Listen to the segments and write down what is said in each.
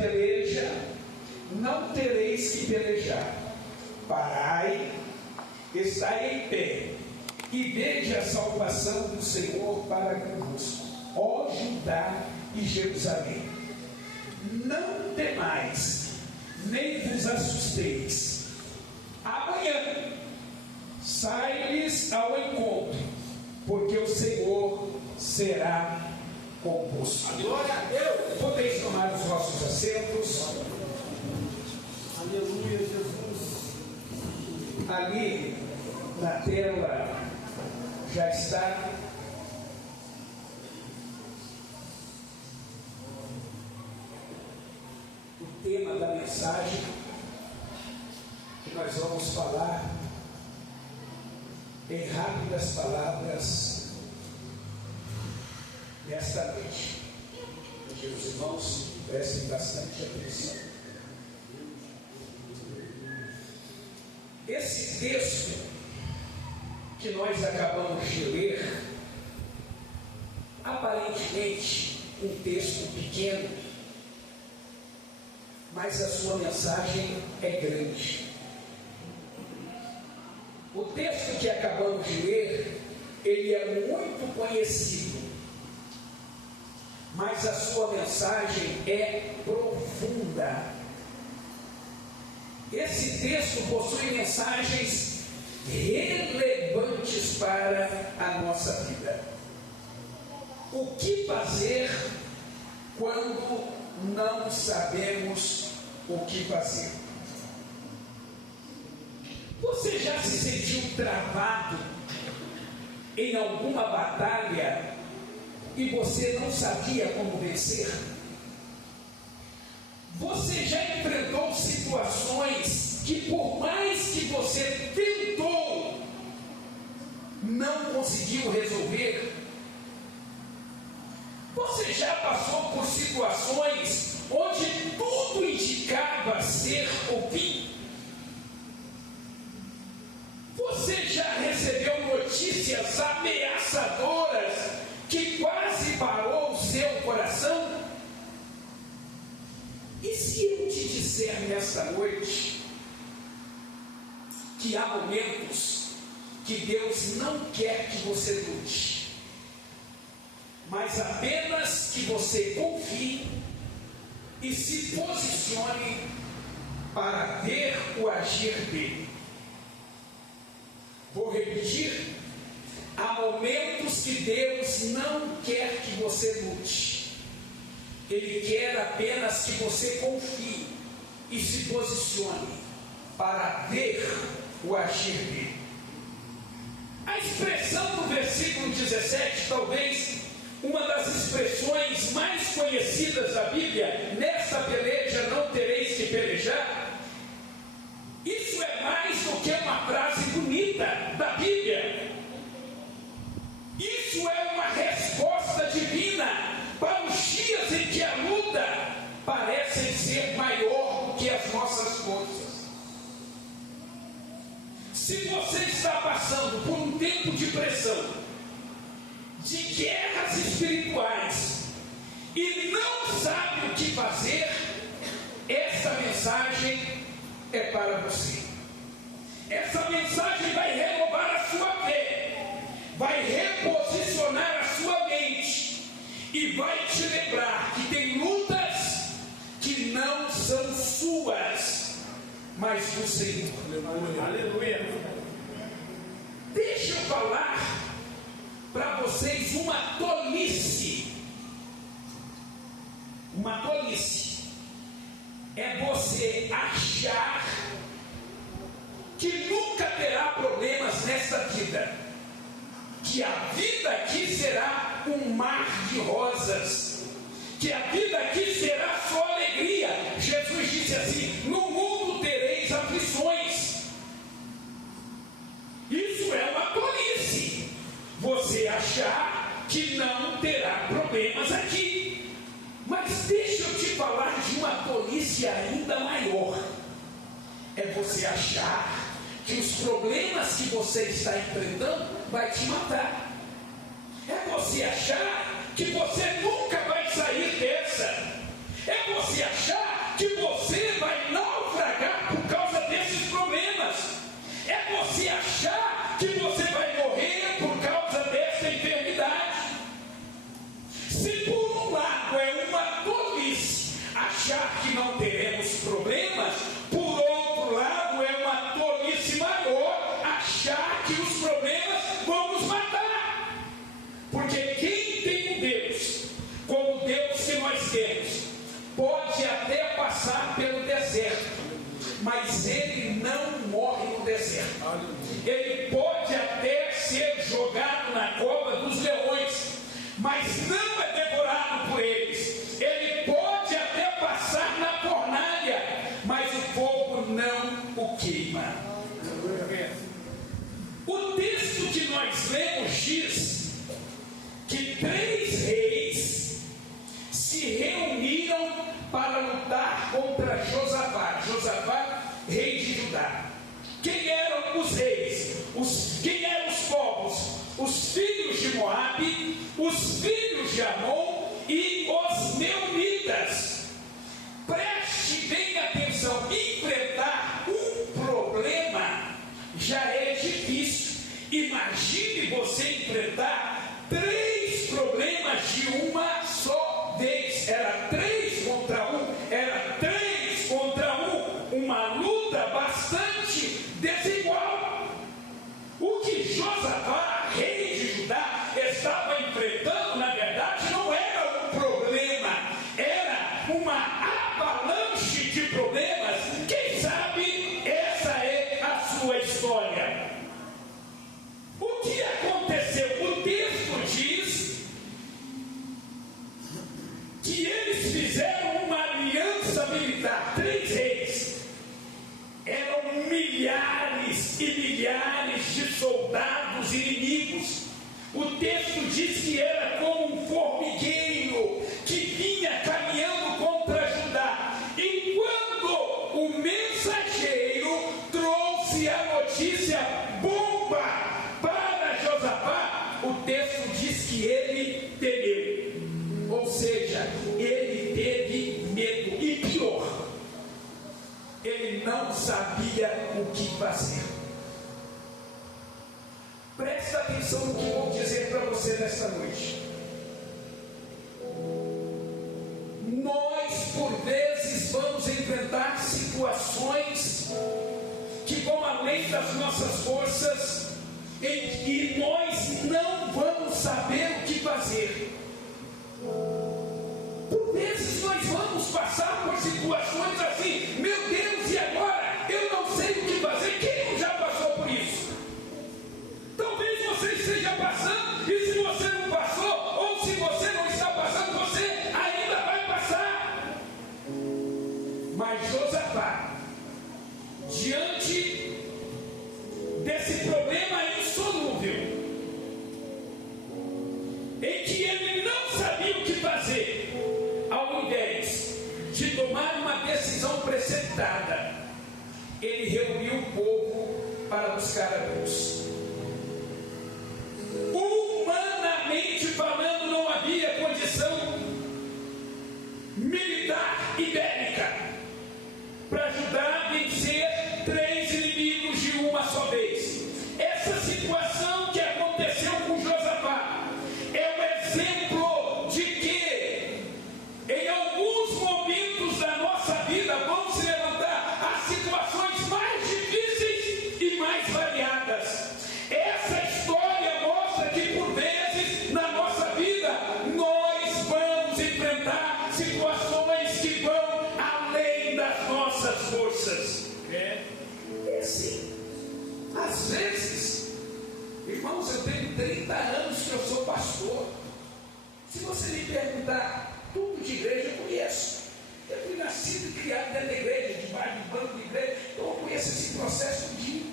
peleja não tereis que pelejar. Parai, estai em pé, e vede a salvação do Senhor para convosco, ó Judá e Jerusalém. Não temais, nem vos assusteis. Amanhã sai-lhes ao encontro, porque o Senhor será convosco. Glória a Deus. Podeis tomar os vossos assentos. Aleluia, Jesus. Ali na tela já está o tema da mensagem que nós vamos falar em rápidas palavras nesta noite. Que os irmãos prestem bastante atenção. Esse texto que nós acabamos de ler, aparentemente um texto pequeno, mas a sua mensagem é grande. O texto que acabamos de ler, ele é muito conhecido, mas a sua mensagem é profunda. Esse texto possui mensagens relevantes para a nossa vida. O que fazer quando não sabemos o que fazer? Você já se sentiu travado em alguma batalha e você não sabia como vencer? Você já enfrentou situações que, por mais que você tentou, não conseguiu resolver? Você já passou por situações onde tudo indicava ser o fim? Você já recebeu notícias ameaçadoras que quase parou o seu coração? E se eu te disser nesta noite que há momentos que Deus não quer que você lute, mas apenas que você confie e se posicione para ver o agir dele? Vou repetir: há momentos que Deus não quer que você lute, Ele quer apenas que você confie e se posicione para ver o agir dele. A expressão do versículo 17, talvez uma das expressões mais conhecidas da Bíblia: nessa peleja não tereis que pelejar. Isso é mais do que uma frase bonita da Bíblia. Isso é uma resposta divina para os dias em que a luta parece ser maior do que as nossas forças. Se você está passando por um tempo de pressão, de guerras espirituais, e não sabe o que fazer, essa mensagem é para você. Essa mensagem vai renovar a sua fé, vai reposicionar a sua mente e vai te lembrar que tem lutas que não são suas, mas do Senhor. Aleluia. Deixa eu falar para vocês uma tolice. Uma tolice é você achar que nunca terá problemas nesta vida, que a vida aqui será um mar de rosas, que a vida aqui será só alegria. Jesus disse assim: no mundo tereis aflições. Isso é uma tolice, você achar que não terá problemas aqui. Mas deixa eu te falar de uma tolice ainda maior. É você achar que os problemas que você está enfrentando vai te matar. É você achar que você nunca vai sair dessa. É você achar que você vai naufragar por causa desses problemas. É você achar que você vai morrer por causa dessa enfermidade. Se por um lado é uma tolice achar que não teremos problemas, por outro lado é uma tolice maior achar que os problemas vão nos matar. Porque quem tem um Deus, como o Deus que nós temos, pode até passar pelo deserto, mas ele não morre no deserto. Ele pode até ser jogado na cova dos leões, mas não é devorado por eles. Ele pode até passar na fornalha, mas o fogo não o queima. O texto que nós lemos diz que 3 reis se reuniram para lutar contra Josafá. Josafá, rei de Judá. Quem eram os reis? Quem eram os povos? Os filhos de Moabe, os filhos de Amon e os Meunitas. Preste bem atenção. Enfrentar um problema já é difícil. Imagine você enfrentar 3 problemas de uma só vez. Era 3 contra 1, era 3 contra 1, uma luta bastante desigual. O que Josafá, rei de Judá, estava enfrentando, na verdade, não era um problema, era uma avalanche de problemas. Quem sabe essa é a sua história. O que aconteceu? O texto diz que eles fizeram uma aliança militar, 3 reis. Eram milhares e milhares de soldados inimigos. O texto diz que era como um formigueiro que vinha caminhando contra Judá. E quando o mensageiro trouxe a notícia bomba para Josafá, o texto diz que ele temeu. Ou seja, ele teve medo. E pior, ele não sabia o que fazer. Presta atenção no que vou dizer para você nesta noite. Nós, por vezes, vamos enfrentar situações que vão além das nossas forças e nós não vamos saber o que fazer. Por vezes nós vamos passar por situações assim: meu Deus, e agora? Eu não sei o que fazer. Quem não já passou por isso? Talvez você esteja passando, e se você não passou, ou se você não está passando, você ainda vai passar. Mas Josafá, diante desse problema insolúvel, em que ele não sabia o que fazer, ao invés de tomar uma decisão precipitada, ele reuniu o povo para buscar a Deus. Humanamente falando, não havia condição militar e bélica para ajudar a vencer 3 inimigos de uma só vez. Essa situação que aconteceu com Josafá é um exemplo de que em alguns momentos da nossa vida vão se levantar as situações mais difíceis e mais variadas. Essa história mostra que por vezes na nossa vida nós vamos enfrentar situações que vão além das nossas forças. É assim. Às vezes, irmãos, eu tenho 30 anos que eu sou pastor. Se você me perguntar, tudo de igreja eu conheço. Eu fui nascido e criado dentro da igreja, debaixo do banco de igreja. Então eu conheço esse processo todinho.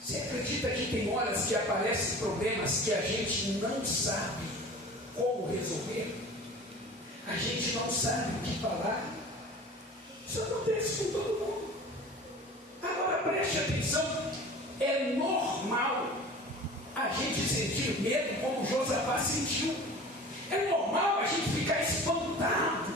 Você acredita que tem horas que aparecem problemas que a gente não sabe como resolver? A gente não sabe o que falar. Isso acontece com todo mundo. Agora preste atenção, é normal a gente sentir medo como Josafá sentiu. É normal a gente ficar espantado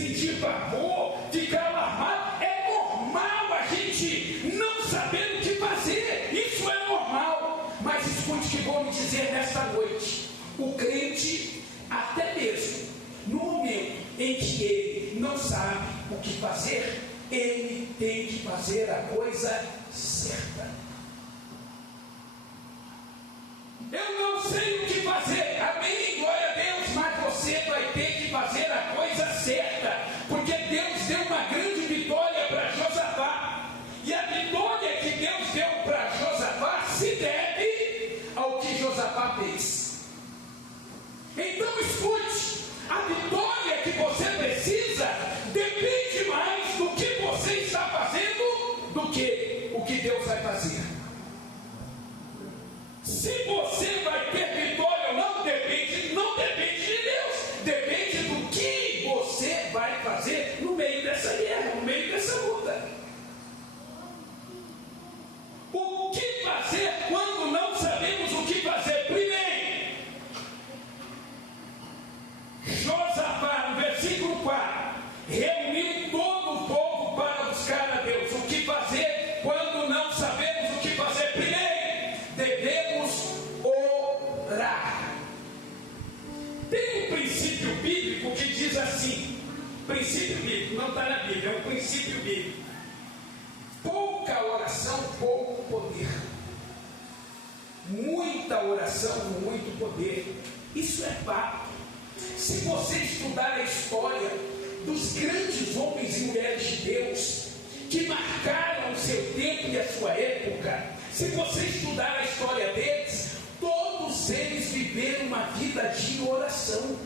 sentir pavor, ficar alarmado. É normal a gente não saber o que fazer. Isso é normal. Mas escute o que vou lhe dizer nesta noite. O crente, até mesmo no momento em que ele não sabe o que fazer, ele tem que fazer a coisa certa. Eu não sei o que fazer, amém, glória a Deus, mas você vai ter que fazer a coisa certa, porque Deus deu uma grande vitória para Josafá, e a vitória que Deus deu para Josafá se deve ao que Josafá fez. Então escute, a vitória que você precisa depende mais do que você está fazendo do que o que Deus vai fazer. Se você vai ter vitória ou não, não depende de Deus, depende do que você vai fazer no meio dessa guerra, no meio dessa luta. O que fazer quando não sabemos o que fazer? Primeiro, Josafá, no versículo 4, reuniu todo o povo para buscar a Deus. O que fazer quando não sabemos o que fazer? Primeiro, devemos orar. Tem um princípio bíblico que diz assim, princípio bíblico, não está na Bíblia, é um princípio bíblico: pouca oração, pouco poder. Muita oração, muito poder. Isso é fato. Se você estudar a história dos grandes homens e mulheres de Deus que marcaram o seu tempo e a sua época, se você estudar a história deles, todos eles viveram uma vida de oração.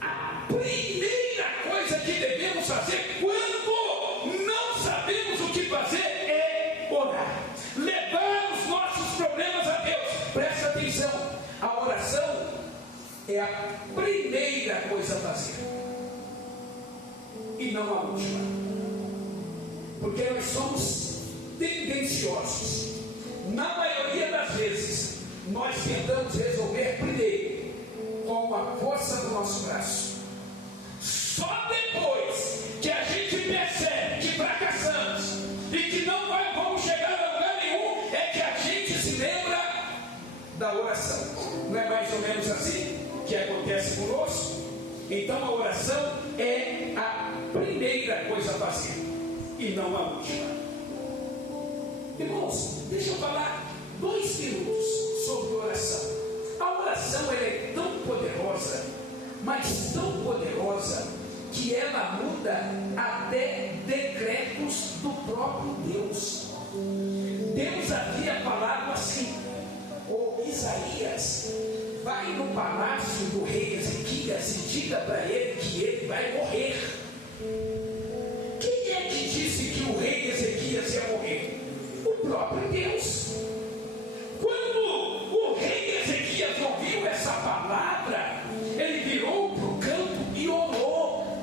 A primeira coisa que devemos fazer quando não sabemos o que fazer é orar, levar os nossos problemas a Deus. Presta atenção, a oração é a primeira coisa a fazer e não a última, porque nós somos tendenciosos. Na maioria das vezes nós tentamos resolver primeiro com a força do nosso braço. Só depois que a gente percebe que fracassamos e que não vamos chegar a lugar nenhum, é que a gente se lembra da oração. Não é mais ou menos assim que acontece conosco? Então a oração é a primeira coisa a fazer e não a última. Irmãos, deixa eu falar 2 minutos sobre oração. A oração ela é tão poderosa, mas tão poderosa, que ela muda até decretos do próprio Deus. Deus havia falado assim: ô Isaías, vai no palácio do rei Ezequias e diga para ele que ele vai morrer. Quem é que disse que o rei Ezequias ia morrer? O próprio Deus. Quando o rei Ezequias ouviu essa palavra, ele virou para o campo e orou,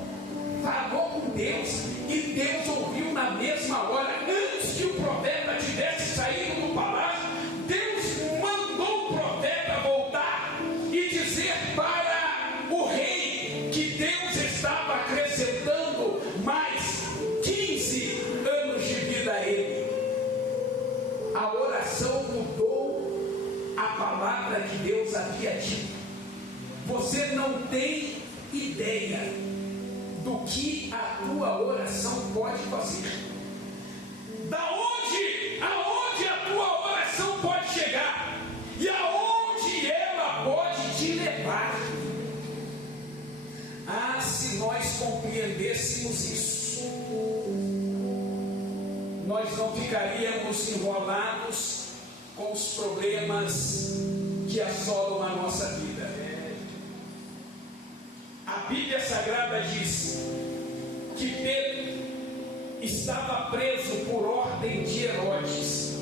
falou com Deus, e Deus ouviu na mesma hora. Antes que o profeta tivesse saído do palácio, Deus mandou o profeta voltar e dizer para o rei que Deus estava acrescentando mais 15 anos de vida a ele. A oração mudou a palavra que Deus havia dito. Você não tem ideia do que a tua oração pode fazer. Aonde a tua oração pode chegar e aonde ela pode te levar. Ah, se nós compreendêssemos isso, nós não ficaríamos enrolados com os problemas que assolam a nossa vida. A Bíblia Sagrada diz que Pedro estava preso por ordem de Herodes.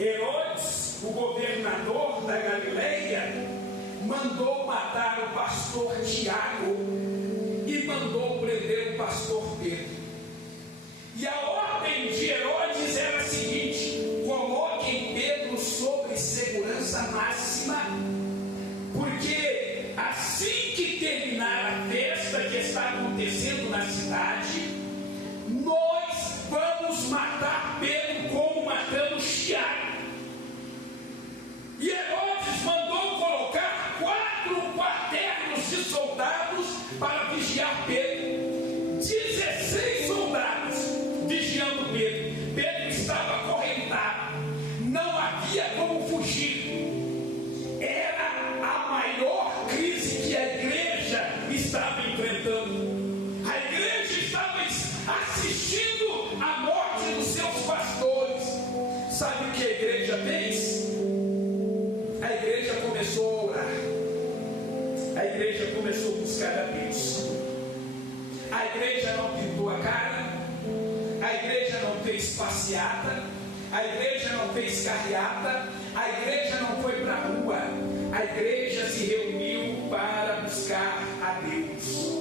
Herodes, o governador da Galileia, mandou matar o pastor Tiago e mandou prender o pastor Pedro. E a ordem de Herodes era a seguinte: coloquem Pedro sob segurança máxima, porque assim que terminar a festa acontecendo na cidade, nós vamos matar Pedro como matamos Tiago. E Herodes mandou colocar 4 quaternos de soldados para vigiar Pedro. 16 soldados vigiando Pedro. Pedro estava acorrentado, não havia como fugir. Era a maior crise que a igreja estava enfrentando. A igreja estava assistindo à morte dos seus pastores. Sabe o que a igreja fez? A igreja começou a orar. A igreja começou a buscar a Deus. A igreja não pintou a cara. A igreja não fez passeata. A igreja não fez carreata. A igreja não foi para a rua. A igreja se reuniu para buscar a Deus.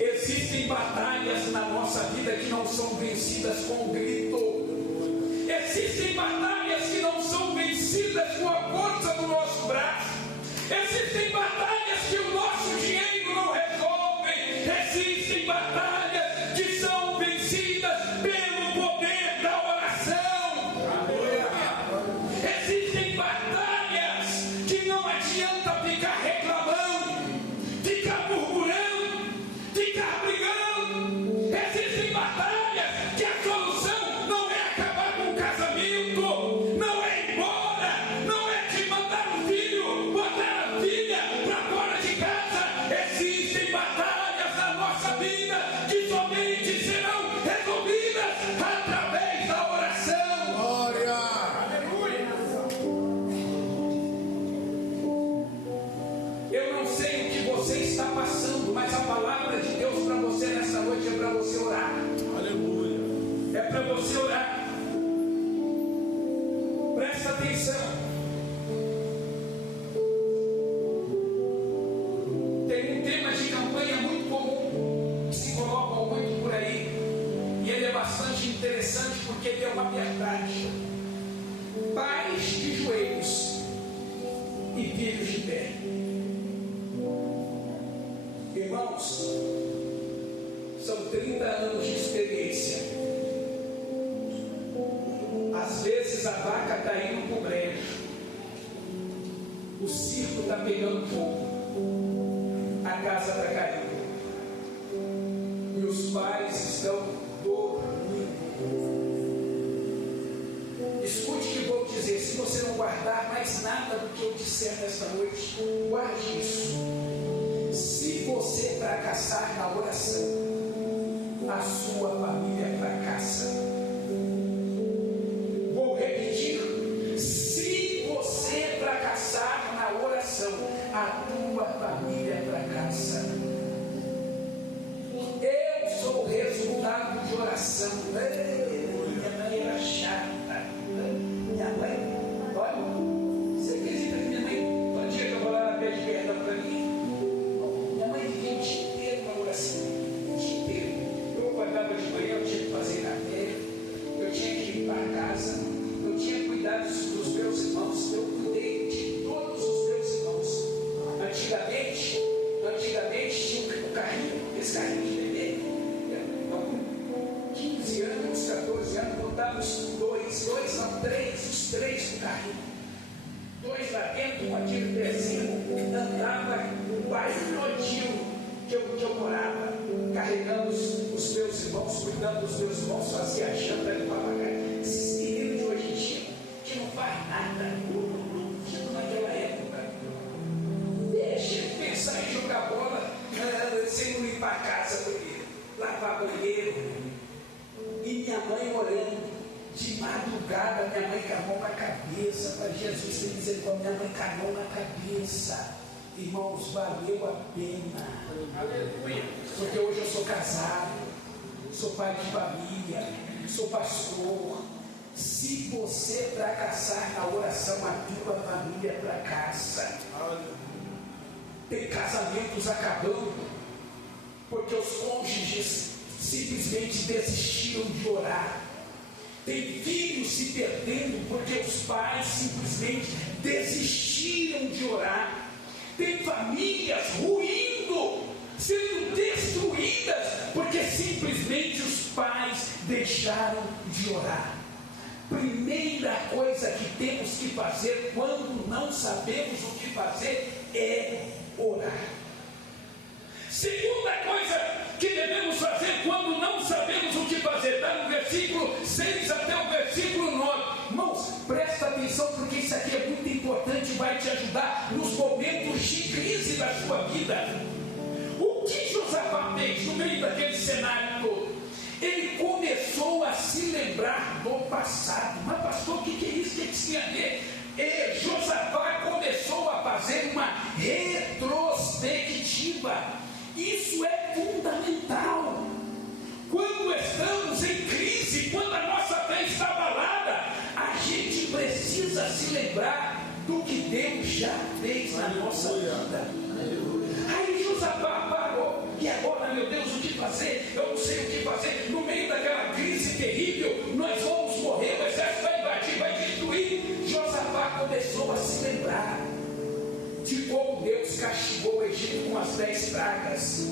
Existem batalhas na nossa vida que não são vencidas com grito. Existem batalhas que não são vencidas com a força do nosso braço. Existem batalhas que o nosso dinheiro não resolve. Existem batalhas que são vencidas pelo poder da oração. Existem batalhas que não adianta ficar reclamando, ficar murmurando, ficar brigando. Existem batalhas que a solução não é acabar com o casamento, não é ir embora, não é te mandar um filho, botar a filha para fora de casa. Existem batalhas na nossa vida que somente serão resolvidas através da oração. Glória! Aleluia! Eu não sei o que você está passando, mas a palavra de Deus para você nessa noite é para você orar. Aleluia! É para você orar. Presta atenção. Tem um tema de campanha muito comum que se coloca muito por aí, e ele é bastante interessante porque ele é uma verdade. Pais de joelhos e filhos de pé. Irmãos, são 30 anos de experiência. Às vezes a vaca está indo para o brejo, o circo está pegando fogo, a casa está caindo, e os pais estão dormindo. Escute o que vou dizer. Se você não guardar mais nada do que eu disser nesta noite, guarde isso. Se você fracassar na oração, a sua família fracassa. Vou repetir: se você fracassar na oração, a tua família fracassa. Eu sou o resultado de oração. Minha mãe era chata. Minha mãe, olha, você acredita que minha mãe, todo dia que eu vou lá, ela pede perdão para mim? Minha mãe vivia o dia inteiro na oração. O dia inteiro. Eu acordava de manhã, eu tinha que fazer café, eu tinha que limpar a casa, eu tinha que cuidar dos meus irmãos, eu cuidei de todos os meus irmãos. Antigamente tinha um carrinho, esse carrinho de bebê. Com 15 anos, 14 anos, botava os os três no carrinho. 2 lá dentro, com aquele pezinho, andava o bairro todinho que eu morava, carregando os meus irmãos, cuidando dos meus irmãos, fazia a janta de papagaio. Esses meninos de hoje em dia, que não faz nada, tipo naquela época, deixa eu pensar em jogar bola sem limpar a casa primeiro, lavar banheiro. E minha mãe orando de madrugada, minha mãe com a mão na cabeça, para Jesus ter misericórdia, minha mãe com a mão na cabeça. Irmãos, valeu a pena. Aleluia. Porque hoje eu sou casado, sou pai de família, sou pastor. Se você fracassar na oração, a tua família fracassa. Tem casamentos acabando porque os cônjuges simplesmente desistiram de orar. Tem filhos se perdendo porque os pais simplesmente desistiram de orar. Tem famílias ruindo, sendo destruídas simplesmente os pais deixaram de orar. Primeira coisa que temos que fazer quando não sabemos o que fazer é orar. Segunda coisa que devemos fazer quando não sabemos o que fazer, está no versículo 6 até o versículo 9. Irmãos, presta atenção, porque isso aqui é muito importante, vai te ajudar nos momentos de crise da sua vida. O que Josafá fez no meio daquele cenário todo? Ele começou a se lembrar do passado. Mas pastor, o que é isso? O que tinha a ver? Josafá começou a fazer uma retrospectiva. Isso é fundamental. Quando estamos em crise, quando a nossa fé está abalada, a gente precisa se lembrar do que Deus já fez na nossa vida. Aí Josafá parou. E agora, meu Deus, o que fazer? Eu não sei o que fazer. No meio daquela crise terrível, nós vamos morrer, o exército vai invadir, vai destruir. Josafá começou a se lembrar de como Deus castigou o Egito com as 10 pragas,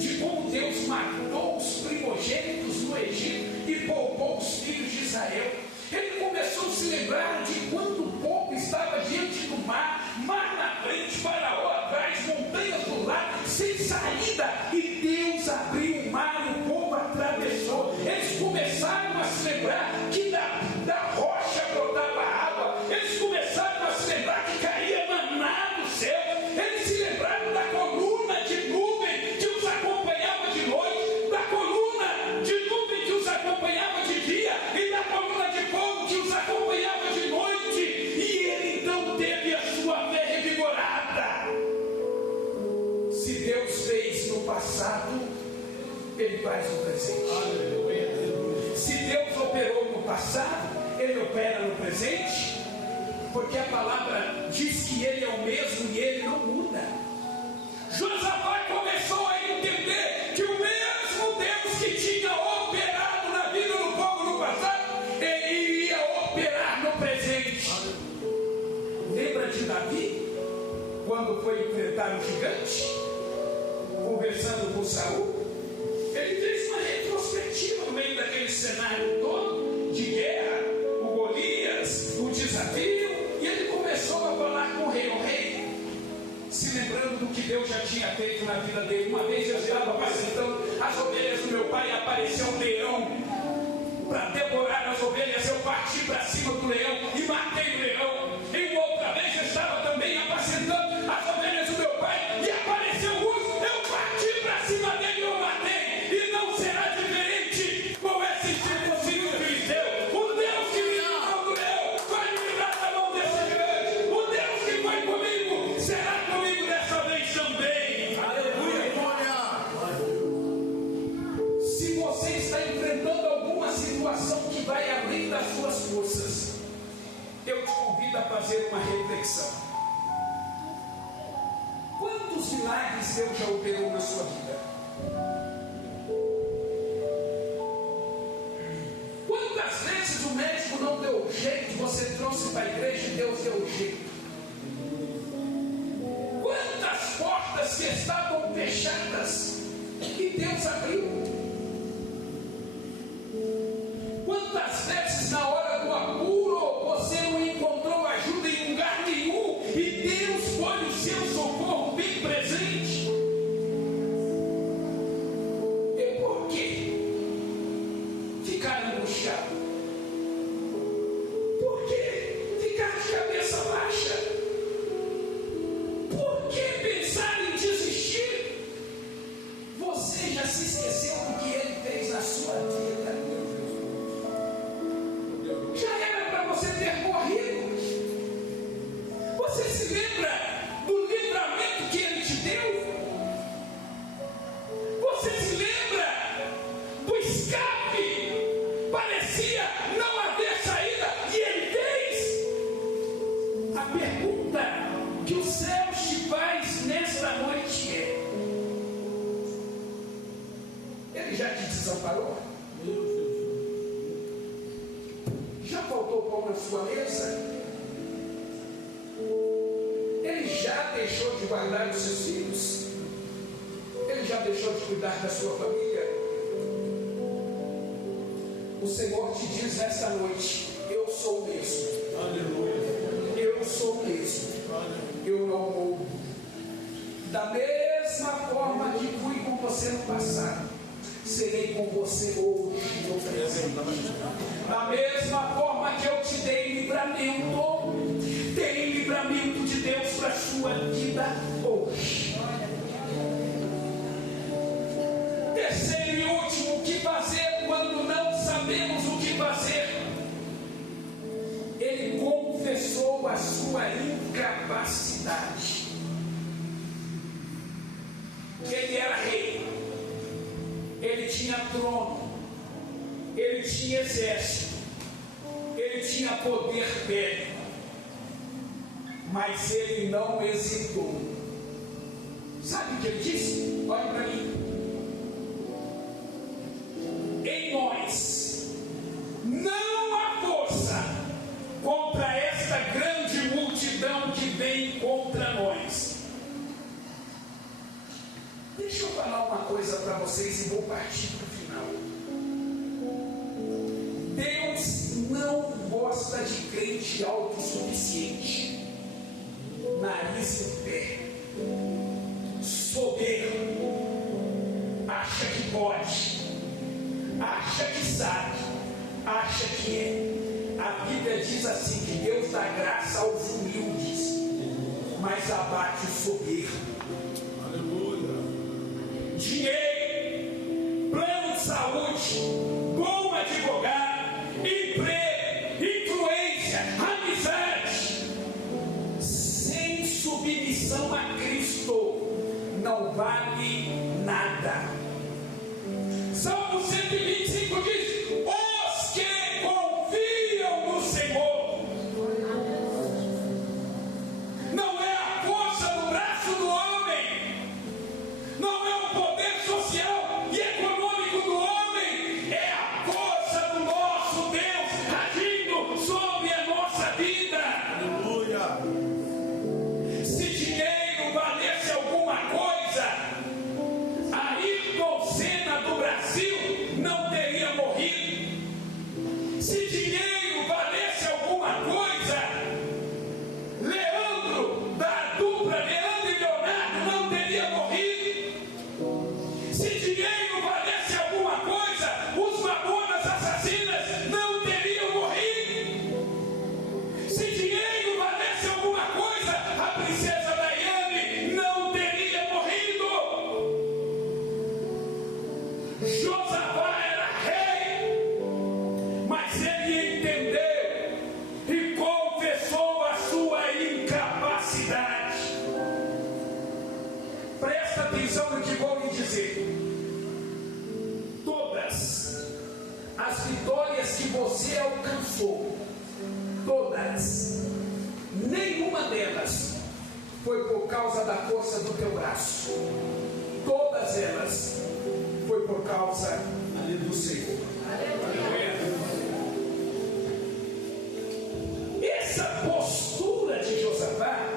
de como Deus matou os primogênitos no Egito e poupou os filhos de Israel. Ele começou a se lembrar de quando o povo estava diante do mar, mar na frente, Faraó atrás, montanhas do lado, sem saída, e Deus abriu o mar e o povo atravessou. Eles começaram a se lembrar que da rocha brotava água, eles começaram a se lembrar que caía maná do céu, eles se lembraram da coluna de nuvem que os acompanhava de noite, da coluna de nuvem que os acompanhava de dia e da coluna de fogo que os acompanhava de noite, e ele então teve a sua fé revigorada. Se Deus fez no passado, Ele faz no presente. Se Deus operou no passado, Ele opera no presente, porque a palavra diz que Ele é o mesmo e Ele não muda. Josafá começou a entender que o mesmo Deus que tinha operado na vida do povo no passado, Ele iria operar no presente. Lembra de Davi, quando foi enfrentar o gigante, conversando com Saul? Ele fez uma retrospectiva no meio daquele cenário todo de guerra, o Golias, o desafio, e ele começou a falar com o rei, se lembrando do que Deus já tinha feito na vida dele. Uma vez eu estava apacentando as ovelhas do meu pai e apareceu um leão para devorar as ovelhas. Eu parti para cima do leão e matei o leão. E uma outra vez eu estava também apacentando as ovelhas do meu pai e apareceu um urso. Eu parti para cima dele e eu matei. E não será diferente com esse tipo de filisteu. O Deus que me livrou do leão vai me livrar da mão desse gigante. O Deus que foi comigo será comigo dessa vez também. Aleluia. Se você está enfrentando alguma situação que vai além das suas forças, eu te convido a fazer uma reflexão. Quantos milagres Deus já operou na sua vida? Quantas vezes o médico não deu jeito, você trouxe para a igreja e Deus deu jeito? Quantas portas que estavam fechadas e Deus abriu? Quantas vezes na hora do apuro você não encontrou ajuda em lugar nenhum e Deus foi o seu socorro bem presente? E por que ficar angustiado? Por que ficar de cabeça baixa? Por que pensar em desistir? Você já se esqueceu do que Ele fez na sua vida? Já era para você ter morrido. Você se lembra do livramento que Ele te deu? Você se lembra do escape? Parecia não haver saída e Ele fez. A pergunta que o céu te faz nesta noite é: Ele já te desamparou? Já faltou pão na sua mesa? Ele já deixou de guardar os seus filhos? Ele já deixou de cuidar da sua família? O Senhor te diz nesta noite: eu sou o mesmo. Aleluia. Eu sou o mesmo. Eu não mudo. Da mesma forma que fui com você no passado, serei com você hoje no presente. Da mesma forma que eu te dei livramento, tem livramento de Deus para a sua vida hoje. Terceiro e último, o que fazer quando não sabemos o que fazer? Ele confessou a sua incapacidade. Ele era rei, ele tinha trono, ele tinha exército, ele tinha poder bélico, mas ele não hesitou. Sabe o que ele disse? Olha para mim. Em nós não há força contra esta grande multidão que vem contra nós. Deixa eu falar uma coisa para vocês e vou partir para o final. Deus não gosta de crente autossuficiente, nariz em pé, soberbo, acha que pode, acha que sabe, acha que é. A Bíblia diz assim, que Deus dá graça aos humildes, mas abate o soberbo. Dinheiro, plano de saúde, bom advogado, emprego, influência, amizade, sem submissão a Cristo, não vale nada. Salmo 125 diz: os que confiam no Senhor, não é a força do braço do homem, não é o poder social e econômico do homem, é a força do nosso Deus agindo sobre a nossa vida. Aleluia. Se dinheiro valesse alguma coisa, Ayrton Senna do Brasil não teria morrido. Se dinheiro valesse alguma coisa, Leandro, da dupla Leandro e Leonardo, não teria morrido. Se dinheiro valesse alguma coisa, os Mamonas Assassinas não teriam morrido. Se dinheiro valesse alguma coisa, a princesa Daiane não teria morrido. Josafá era rei, mas ele entendeu e confessou a sua incapacidade. Presta atenção no que vou lhe dizer. Todas as vitórias que você alcançou, todas, nenhuma delas foi por causa da força do teu braço. Todas elas foi por causa do Senhor. Essa postura de Josafá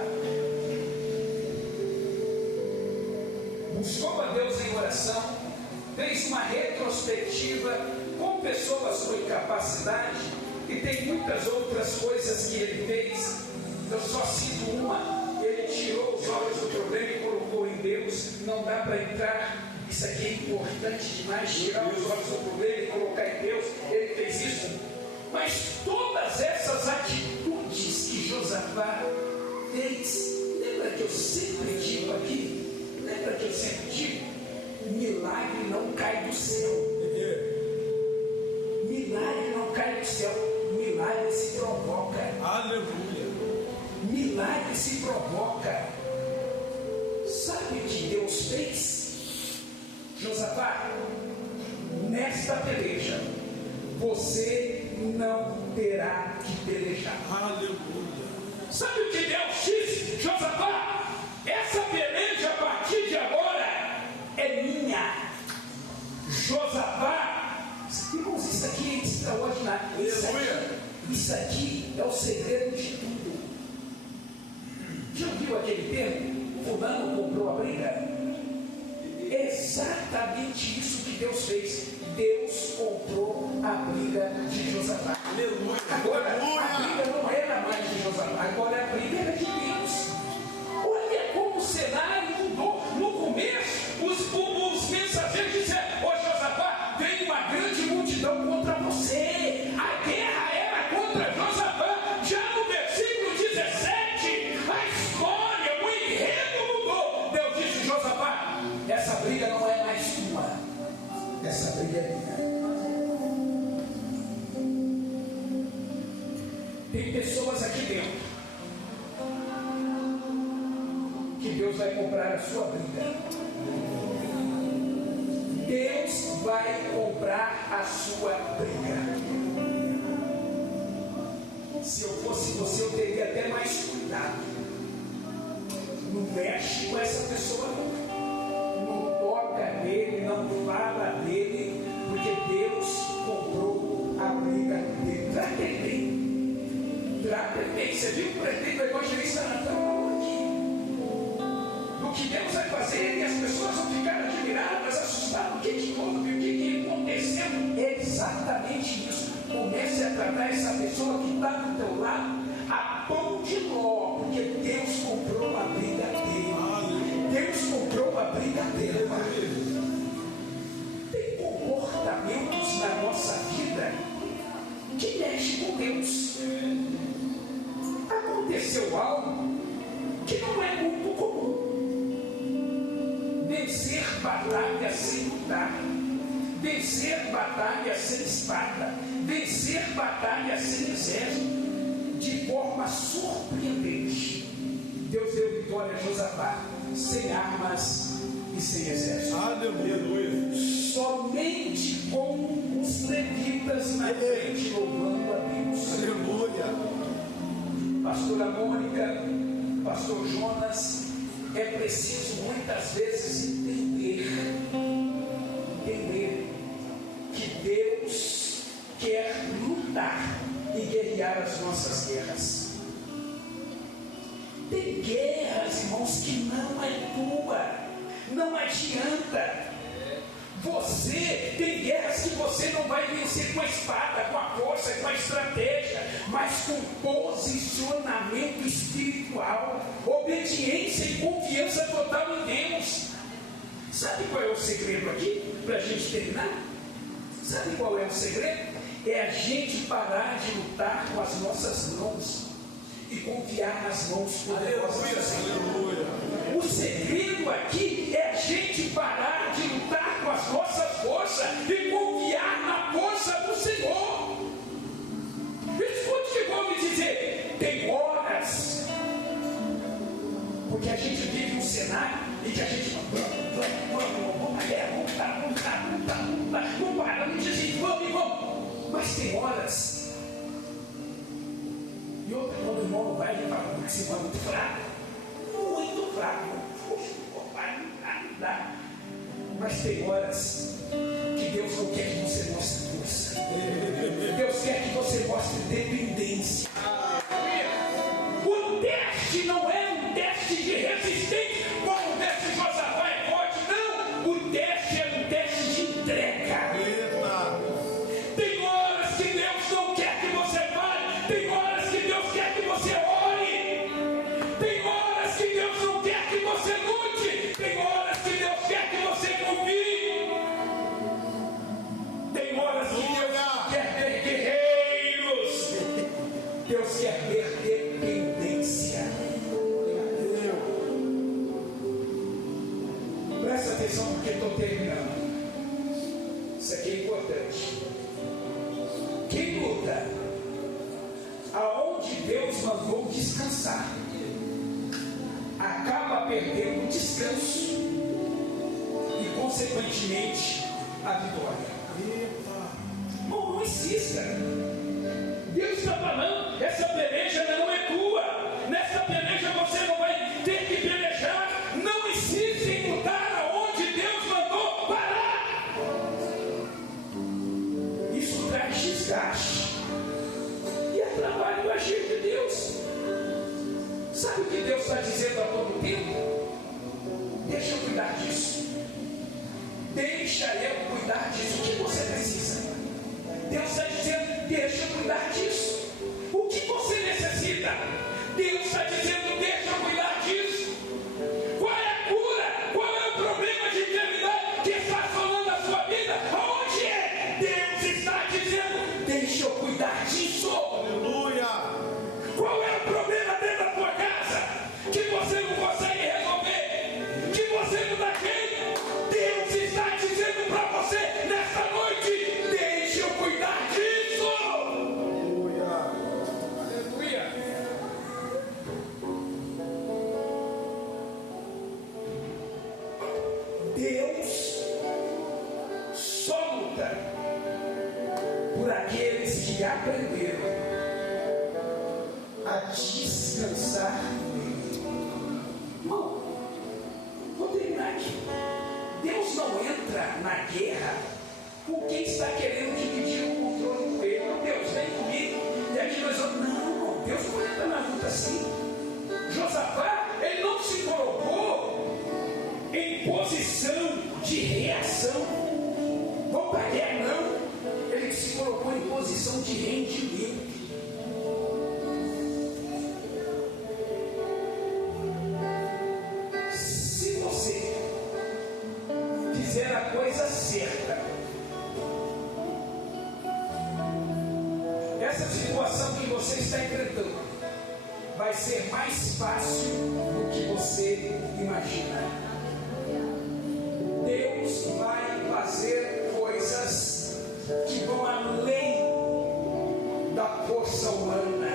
buscou a Deus em oração, fez uma retrospectiva, confessou a sua incapacidade, e tem muitas outras coisas que ele fez. Eu só cito uma: ele tirou os olhos do problema e colocou em Deus. Não dá para entrar, isso aqui é importante demais, tirar os olhos do problema e colocar em Deus. Ele fez isso. Mas todas essas atitudes que Josafá fez, lembra que eu sempre digo aqui? Lembra que eu sempre digo? Milagre não cai do céu. Milagre não cai do céu. Milagre se provoca. Aleluia. Milagre se provoca. Sabe o que Deus fez? Josafá, nesta peleja, você não terá que pelejar. Aleluia. Sabe o que Deus disse? Josafá, essa peleja a partir de agora é minha. Josafá, irmãos, isso aqui é extraordinário. Isso aqui é o segredo de tudo. Já viu aquele termo? Fulano comprou a briga? Esse exatamente isso que Deus fez. Deus comprou a briga de Josafá. Aleluia. Agora, Aleluia. a briga não era mais de Josafá, agora a briga era de Deus. Olha como o cenário mudou. No começo, os mensageiros disseram: ô Josafá, vem uma grande multidão contra você. A guerra era contra Josafá. Já no versículo 17, a história, o enredo mudou. Deus disse: Josafá, essa briga não é mais tua, essa briga é minha. Tem pessoas aqui dentro que Deus vai comprar a sua briga. Deus vai comprar a sua briga. Se eu fosse você, eu teria até mais cuidado. Não mexe com essa pessoa, não toca nele, não fala dele, porque Deus comprou a briga dele. Trata ele bem. Trata ele bem. Você viu o pretendo evangelista Natal aqui? O que Deus vai fazer, e as pessoas vão ficar admiradas, assustadas. O que houve? O que aconteceu? É exatamente isso. Comece a tratar essa pessoa que está do teu lado a pão de ló, porque Deus comprou a briga dele. Deus comprou a briga dele. Tem comportamentos na nossa vida que mexem com Deus. Aconteceu algo que não é muito comum. Vencer batalha sem lutar, vencer batalha sem espada, vencer batalha sem exército, de forma surpreendente. Deus deu vitória a Josafá, sem armas e sem exército. Aleluia. Somente com os levitas na frente, louvando a Deus. Aleluia. Pastora Mônica, Pastor Jonas, é preciso muitas vezes entender que Deus quer lutar e guerrear as nossas guerras. Tem guerras, irmãos, que não é tua, não adianta. Você tem guerras que você não vai vencer com a espada, com a força, com a estratégia, mas com posicionamento espiritual, obediência e confiança total em Deus. Sabe qual é o segredo aqui? Para a gente terminar? Sabe qual é o segredo? É a gente parar de lutar com as nossas mãos e confiar nas mãos poderosas do Senhor. O segredo aqui é a gente parar de lutar com as nossas forças e confiar na força do Senhor. Escute o que eu vou me dizer. Tem horas, porque a gente vive um cenário em que a gente vamos na guerra, vamos não para, não diz assim, vamos. Mas tem horas, e outra, quando o irmão não vai, ele fala, mas você é muito fraco. Não dá. Mas tem horas que Deus não quer que você mostre força. Deus quer que você mostre dependência. O teste não é um teste de resistência, como o teste de Josafá é forte. Não, o teste é um teste de entrega. Tem horas que Deus não quer que você fale. Tem horas que Deus quer que você ore. Tem horas que Deus não quer que você lute. Tem horas que Deus quer que você confie. Tem horas que Deus quer ver guerreiros. Deus quer ver dependência. Presta atenção porque estou terminando. Isso aqui é importante. Quem luta aonde Deus mandou descansar acaba perdendo o descanso e consequentemente a vitória. Não insista. Deus está falando, essa peleja não é tua. Nessa peleja você não vai ter que pelejar. Não insista em lutar aonde Deus mandou parar. Isso traz desgaste e atrapalha o agir de Deus. Sabe o que Deus está dizendo a todo tempo? Deixa eu cuidar disso. deixa eu cuidar disso. O que você precisa? Deus está dizendo, deixa eu cuidar disso. O que você necessita? Deus está dizendo, deixa eu cuidar disso. Qual é a cura? Qual é o problema de enfermidade que está assolando a sua vida? Aonde é? Deus está dizendo, deixa eu cuidar disso. Aleluia. Qual é o problema dentro da tua casa que você não consegue resolver? Que você não dá jeito? Deus está dizendo para você nesta noite, deixa eu cuidar disso. Aleluia. Aleluia. Deus só luta por aqueles que aprenderam a descansar nele. Irmão, vou terminar aqui. Deus não entra na guerra com quem está querendo dividir o controle com ele. Não, Deus, vem comigo. E aqui nós vamos. Não, Deus não entra na luta assim. Josafá, ele não se colocou em posição de reação. Vamos para a guerra, não. Ele se colocou em posição de rendimento. Se você fizer a coisa certa, essa situação que você está enfrentando vai ser mais fácil do que você imagina. Deus vai fazer coisas que vão além da força humana.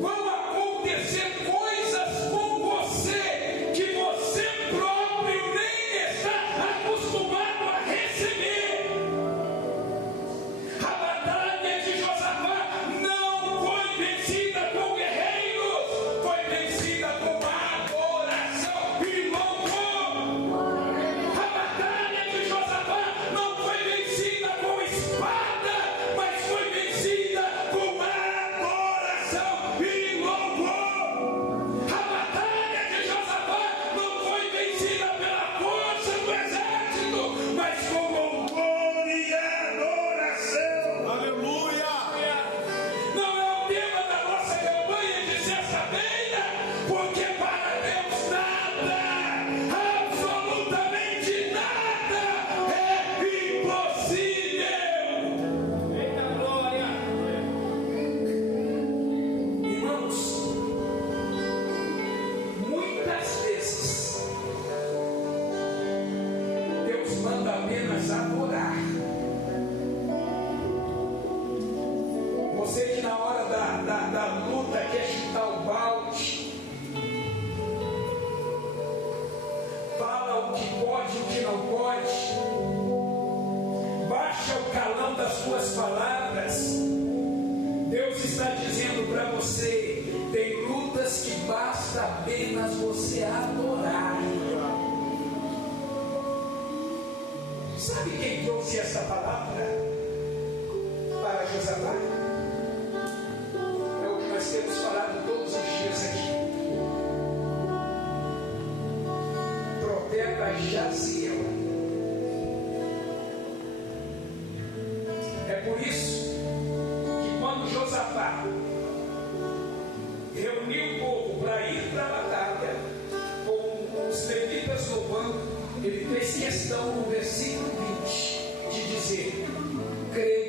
Vão acontecer coisas com você que você próprio nem está acostumado a receber. A batalha de Josafá não foi vencida com guerreiros, foi vencida com adoração e louvor. A batalha de Josafá não foi vencida com espada, mas foi vencida com adoração e louvor. A batalha de Josafá não foi vencida pela força do exército, mas com louvor e adoração. Aleluia. Não é o tema da nossa campanha de sexta-feira, porque para Deus nada, absolutamente nada é impossível. Eita glória! Irmãos, muitas vezes Deus manda apenas adorar. Você que na hora da luta quer chutar o balde, fala o que pode e o que não pode, baixa o calão das suas palavras. Deus está dizendo para você, tem lutas que basta apenas você adorar. Sabe quem trouxe essa palavra para Josafá? É o que nós temos falado todos os dias aqui. Profeta Jaziel. É por isso que quando Josafá reuniu o povo para ir para a batalha, com os levitas louvando, ele fez questão no versículo 20 de dizer: creio